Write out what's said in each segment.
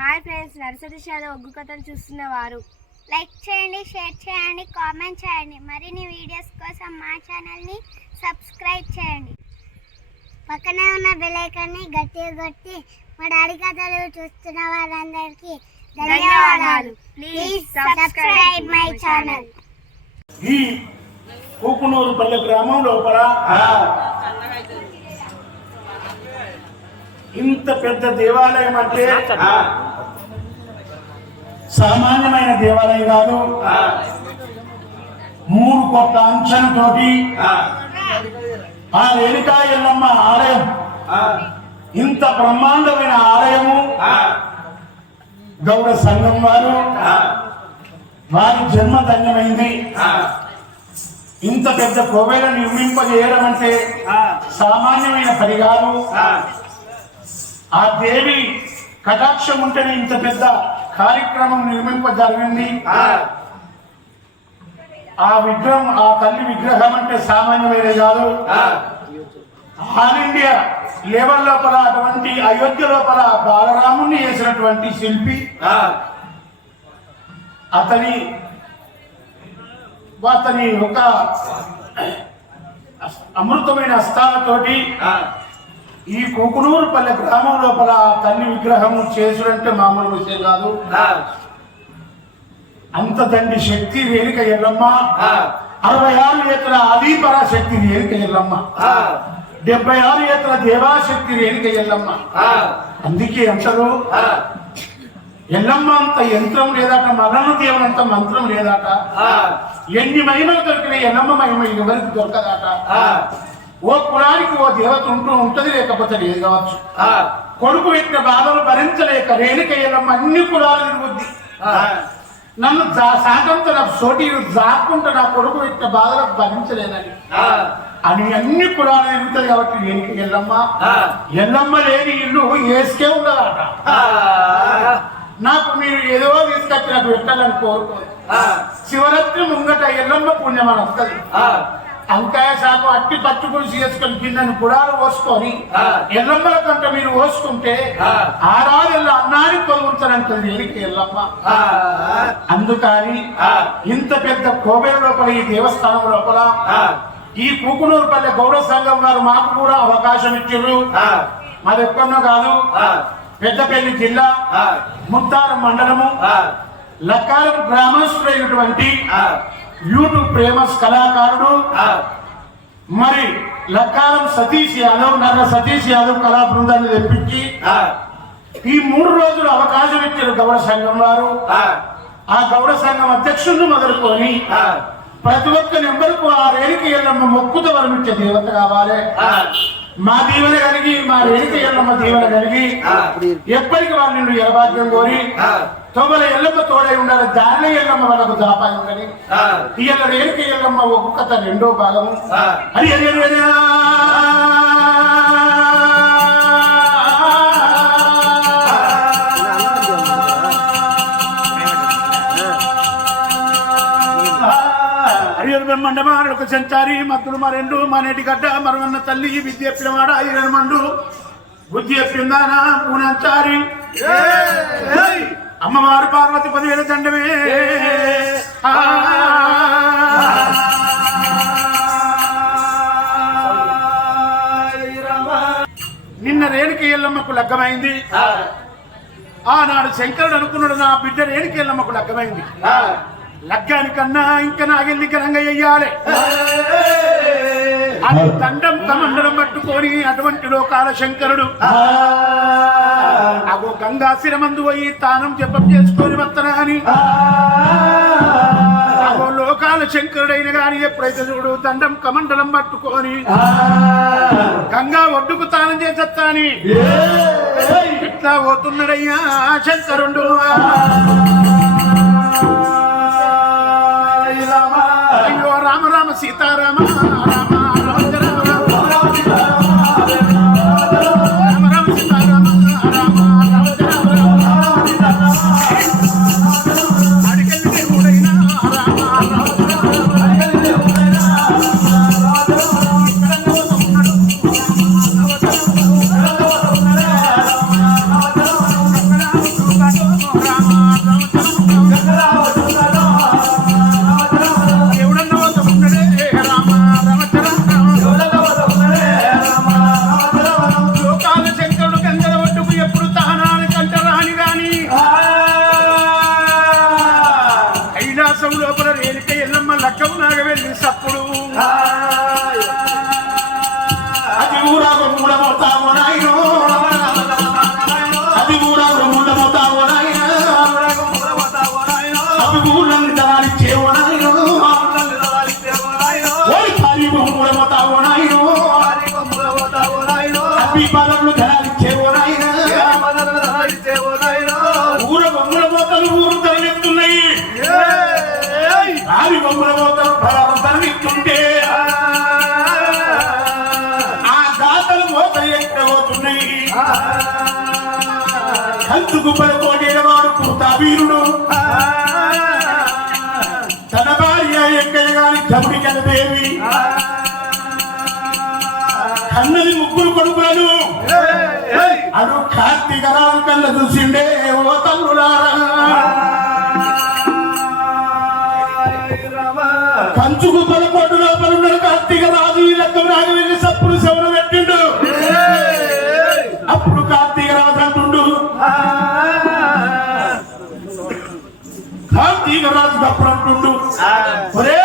Hi friends nursery షాలో ఒగ్గు కథలు చూస్తున్న వారు. లైక్ చేయండి షేర్ చేయండి కామెంట్ చేయండి. మరిన్ని వీడియోస్ కోసం మా ఛానల్ని సబ్స్క్రైబ్ చేయండి. పక్కనే ఉన్న బెల్ ఐకాన్ని గట్టిగా కొట్టి మా డాడీ కథలు చూస్తున్న వారందరికీ ధన్యవాదాలు. ప్లీజ్ సబ్స్క్రైబ్ మై ఛానల్ ఈ కూకునూరు పల్లె గ్రామం లోపల ఇంత పెద్ద దేవాలయం అంటే సామాన్యమైన దేవాలయం కాదు. మూడు కొత్త అంచనతోటి ఆ. రేణుకా ఎల్లమ్మ ఆలయం. ఇంత బ్రహ్మాండమైన ఆలయము. గౌడ సంఘం వారు. వారి జన్మ ధన్యమైంది. ఇంత పెద్ద కోవెల నిర్మింపజేయడం అంటే సామాన్యమైన పని కాదు. ఆ దేవి కటాక్షం ఉంటేనే ఇంత పెద్ద కార్యక్రమం నిర్మింప జరిగింది ఆ విగ్రహం ఆ తల్లి విగ్రహం అంటే సామాన్యమైన కాదు. ఆల్ ఇండియా లెవెల్ లోపల అటువంటి అయోధ్య లోపల బాలరాముని చేసినటువంటి శిల్పి. అతని అతని ఒక అమృతమైన హస్తాలతోటి ఈ కుకునూరు పల్లె గ్రామం లోపల తల్లి విగ్రహం చేసుడంటే మామూలు విషయం కాదు. అంత దండి శక్తి రేణుక ఎల్లమ్మ. అరవై ఆరు ఏతర ఆదిపర శక్తి రేణుక ఎల్లమ్మ. డెబ్బై ఆరు ఏతర దేవాశక్తి రేణుక ఎల్లమ్మ. అందుకే అంటారు ఎల్లమ్మ అంత యంత్రం లేదట మరణు దేవునంత మంత్రం లేదట. ఎన్ని మహిమలు దొరికిన ఎల్లమ్మ మహిమ ఎవరికి దొరకదట? ఓ కులానికి ఓ దేవత ఉంటూ ఉంటది లేకపోతే లేదు కావచ్చు. కొడుకు పెట్టిన బాధలు భరించలేక రేణుక ఎల్లమ్మ అన్ని కులాలు తిరుగుద్ది. నన్ను సాగంత నా సోటి జాక్కుంటా నా కొడుకు పెట్టిన బాధలకు భరించలేనని. అని అన్ని కులాలు తిరుగుతుంది కాబట్టి రేణుక ఎల్లమ్మ. ఎల్లమ్మ లేని ఇల్లు ఏసుకే ఉండదట. నాకు మీరు ఏదో తీసుకొచ్చి నాకు పెట్టాలని కోరుకోదు శివరాత్రి ముంగట ఎల్లమ్మ పుణ్యం అని వస్తుంది అంకాయ శాఖ అట్టి పచ్చి పులుసు చేసుకొని కిందని గుడాలు పోసుకొని ఎల్లమ్మల కంట మీరు పోసుకుంటే ఆరాధనలో అన్నానికి పొదుగుతారంటది ఎలికి ఎల్లమ్మ. అందుకని ఇంత పెద్ద కోవెల లోపల ఈ దేవస్థానం లోపల ఈ కూకునూరుపల్లె గౌడ సంఘం వారు మాకు కూడా అవకాశం ఇచ్చారు మాది ఎక్కడో కాదు పెద్దపల్లి జిల్లా ముత్తారం మండలము లక్కారం గ్రామస్తుడైనటువంటి యూట్యూబ్ ఫేమస్ కళాకారుడు. మరి లక్కారం సతీష్ యాదవ్ నర్ర సతీష్ యాదవ్ కళా బృందాన్ని తెప్పించి ఈ మూడు రోజులు అవకాశం ఇచ్చారు గౌడ సంఘం వారు. ఆ. గౌడ సంఘం అధ్యక్షుడిని మొదలుకొని ప్రతి ఒక్క నెంబర్కు ఆ రేణుక ఎల్లమ్మ మొక్కుత వరమిచ్చే దేవత కావాలి. మా దీవెన కలిగి మా రేణుక ఎల్లమ్మ దీవెన కలిగి ఎప్పటికి వాళ్ళు నిన్ను ఎలభాగ్యం కోరి తొగల ఎల్లమ్మ తోడై ఉండాలి. దారిలో ఎల్లమ్మ వాళ్ళకు దాపాయం కానీ ఇయ్యాల రేణుక ఎల్లమ్మ ఒక్కొక్క కథ రెండో భాగము. అది బ్రహ్మండమారొక సంచారి మత్తుడు మరెండు మనేటి గడ్డ మరవన్న తల్లి విద్య పిలవాడ ఐరన్ మండు. బుద్ధి చెప్పిందానా పూనంచారి. అమ్మవారు పార్వతి పదివేల దండమే. ఆ. నిన్న రేణుకి ఎల్లమ్మకు లగ్గమైంది. ఆనాడు శంకరుడు అనుకున్నాడు నా బిడ్డ రేణుకి ఎల్లమ్మకు లగ్గమైంది. లగ్గానికన్నా ఇంకా నాగెల్లి ఘనంగా చెయ్యాలి అది దండం కమండలం పట్టుకొని అటువంటి లోకాల శంకరుడు. అగో గంగా శిరమందు పోయి తానం జపం చేసుకొని వస్తానా అని. లోకాల శంకరుడైన గాని ఎప్పుడైతే చూడు దండం కమండలం పట్టుకొని గంగా ఒడ్డుకు తానం చేసేస్తా అని. ఎట్లా పోతున్నాడయ్యా శంకరుడు. అయ్యో రామ రామ సీతారామ రామ రామ రావి బొమ్మల మోతలు ఫలాలు తరలిస్తుంటే ఆ దాతలు మోత ఎక్కడ పోతున్నాయి కంచుకు పలుకోడిన వాడు కూతా వీరుడు తన భార్య ఎక్కయ్య గాని కబడి కలదేవి కన్నది ముగ్గురు కొడుకులను. అడు కార్తీక రావు కళ్ళ చూసిండే ఓ తల్లులారా. కంచుకు పదకొండు లోపల ఉన్న కార్తీక రాజు ఈ లెక్క రాగి వెళ్ళి సప్పుడు శవను పెట్టిండు. అప్పుడు కార్తీక రాజు అంటుండు. కార్తీక రాజు తప్పుడు అంటుండు. ఒరే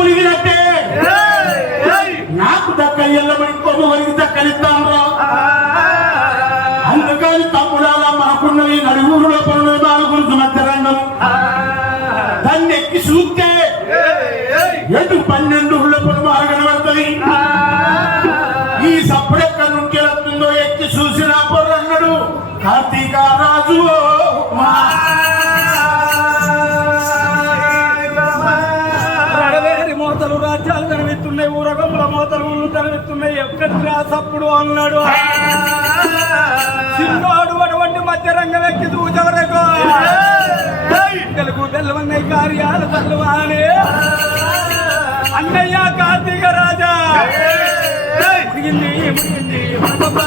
గొప్ప మునిగినట్టే నాకు దక్క ఎల్లమని కొమ్మ వరకు దక్కనిస్తాను అందుకని తమ్ముడాల మనకున్నవి నలుగురులో పనులు రాసప్పుడు అన్నాడు. చిన్నోడు అటువంటి మధ్య రంగం ఎక్కి చూచవరకు. తెలుగు తెల్లవన్నయ్య కార్యాలు తల్లువానే అన్నయ్య కార్తీక రాజా. ముడిగింది ముడిగింది మనపప్ప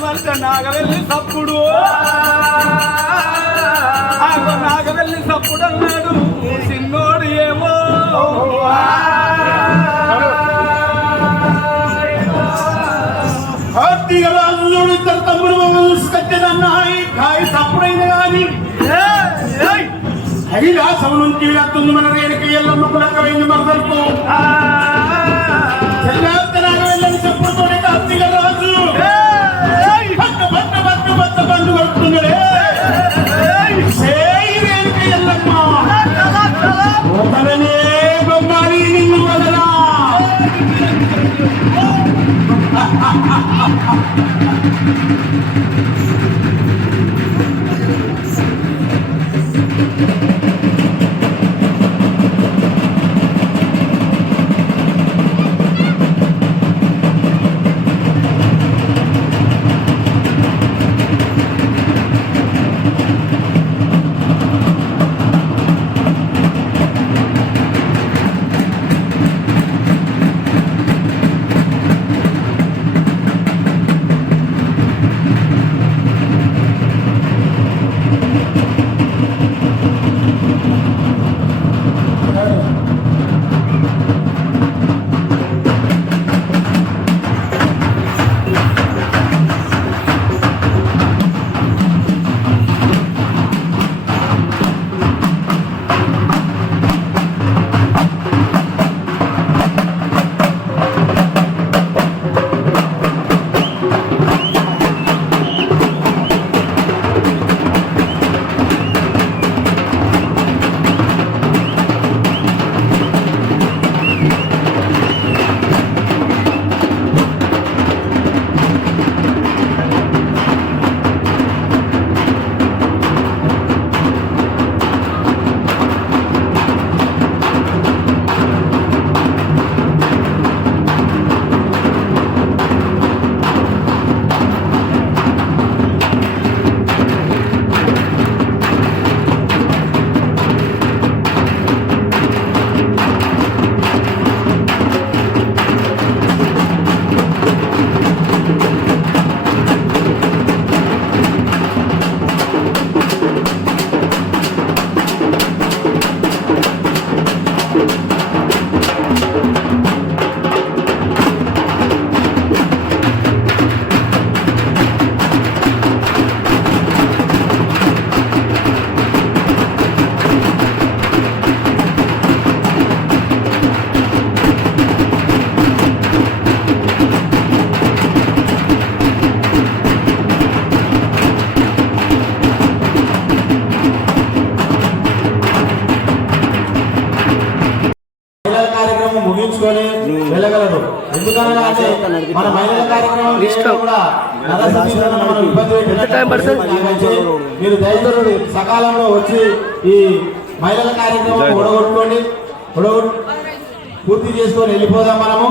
తెల్లవంట నాగవెల్లి సప్పుడు. ఆగో నాగవెల్లి సప్పుడు అన్నాడు. చిన్నోడు ఏమో. కార్తీక రాజు చూడు ఇద్దరు తమ్ముడు చూసుకొచ్చేదన్నాయి కాయ సప్పుడైంది కానీ. కైలాసం నుంచి వస్తుంది మన రేణుకి ఎల్లమ్మ కులకమైంది మరదలకు మీరు దయచేసి సకాలంలో వచ్చి ఈ మహిళల కార్యక్రమం ఉడగొట్టుకోండి ఉడగొట్టు పూర్తి చేసుకొని వెళ్ళిపోదాం మనము.